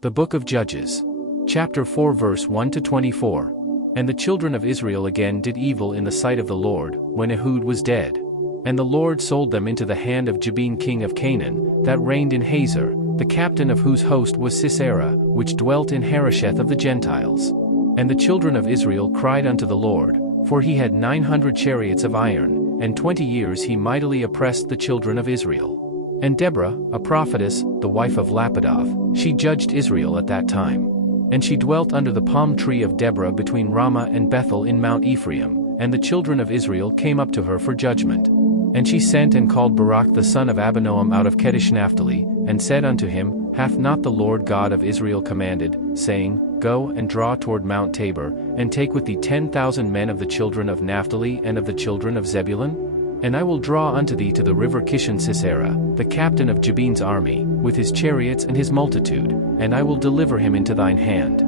The Book of Judges. Chapter 4 verse 1 to 24. And the children of Israel again did evil in the sight of the Lord, when Ehud was dead. And the Lord sold them into the hand of Jabin king of Canaan, that reigned in Hazor, the captain of whose host was Sisera, which dwelt in Harosheth of the Gentiles. And the children of Israel cried unto the Lord, for he had 900 chariots of iron, and 20 years he mightily oppressed the children of Israel. And Deborah, a prophetess, the wife of Lapidoth, she judged Israel at that time. And she dwelt under the palm tree of Deborah between Ramah and Bethel in Mount Ephraim, and the children of Israel came up to her for judgment. And she sent and called Barak the son of Abinoam out of Kedesh Naphtali, and said unto him, Hath not the Lord God of Israel commanded, saying, Go and draw toward Mount Tabor, and take with thee 10,000 men of the children of Naphtali and of the children of Zebulun? And I will draw unto thee to the river Kishon Sisera, the captain of Jabin's army, with his chariots and his multitude, and I will deliver him into thine hand.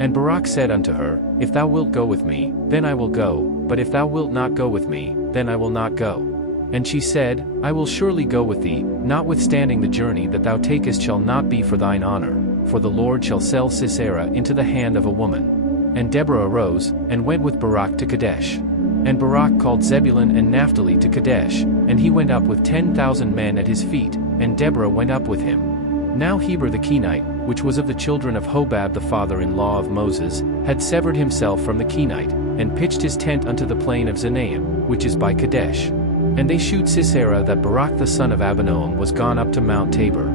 And Barak said unto her, If thou wilt go with me, then I will go, but if thou wilt not go with me, then I will not go. And she said, I will surely go with thee, notwithstanding the journey that thou takest shall not be for thine honor, for the Lord shall sell Sisera into the hand of a woman. And Deborah arose, and went with Barak to Kadesh. And Barak called Zebulun and Naphtali to Kadesh, and he went up with 10,000 men at his feet, and Deborah went up with him. Now Heber the Kenite, which was of the children of Hobab the father-in-law of Moses, had severed himself from the Kenite, and pitched his tent unto the plain of Zanaim, which is by Kadesh. And they shewed Sisera that Barak the son of Abinoam was gone up to Mount Tabor.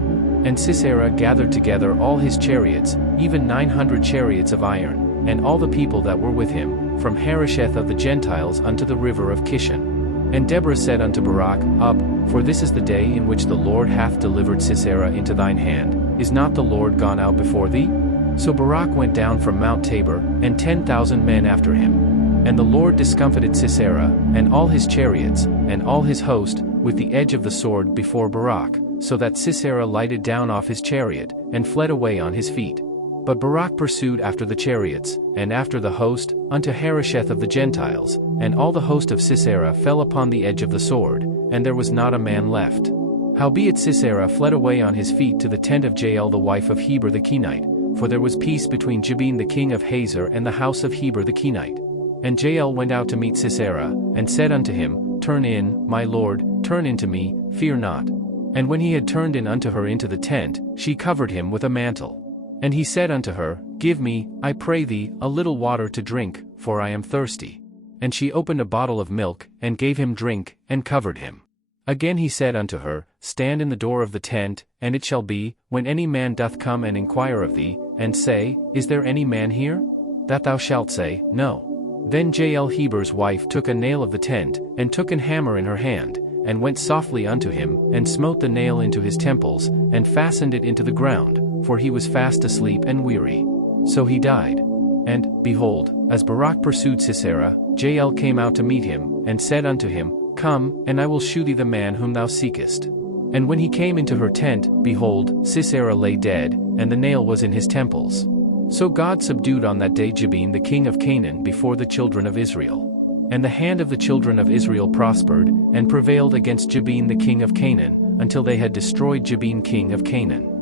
And Sisera gathered together all his chariots, even 900 chariots of iron, and all the people that were with him, from Harosheth of the Gentiles unto the river of Kishon. And Deborah said unto Barak, Up, for this is the day in which the Lord hath delivered Sisera into thine hand. Is not the Lord gone out before thee? So Barak went down from Mount Tabor, and 10,000 men after him. And the Lord discomfited Sisera, and all his chariots, and all his host, with the edge of the sword before Barak, so that Sisera lighted down off his chariot, and fled away on his feet. But Barak pursued after the chariots, and after the host, unto Harosheth of the Gentiles, and all the host of Sisera fell upon the edge of the sword, and there was not a man left. Howbeit Sisera fled away on his feet to the tent of Jael the wife of Heber the Kenite, for there was peace between Jabin the king of Hazor and the house of Heber the Kenite. And Jael went out to meet Sisera, and said unto him, Turn in, my lord, turn in to me, fear not. And when he had turned in unto her into the tent, she covered him with a mantle. And he said unto her, Give me, I pray thee, a little water to drink, for I am thirsty. And she opened a bottle of milk, and gave him drink, and covered him. Again he said unto her, Stand in the door of the tent, and it shall be, when any man doth come and inquire of thee, and say, Is there any man here? That thou shalt say, No. Then Jael Heber's wife took a nail of the tent, and took an hammer in her hand, and went softly unto him, and smote the nail into his temples, and fastened it into the ground, for he was fast asleep and weary. So he died. And, behold, as Barak pursued Sisera, Jael came out to meet him, and said unto him, Come, and I will shew thee the man whom thou seekest. And when he came into her tent, behold, Sisera lay dead, and the nail was in his temples. So God subdued on that day Jabin the king of Canaan before the children of Israel. And the hand of the children of Israel prospered, and prevailed against Jabin the king of Canaan, until they had destroyed Jabin king of Canaan.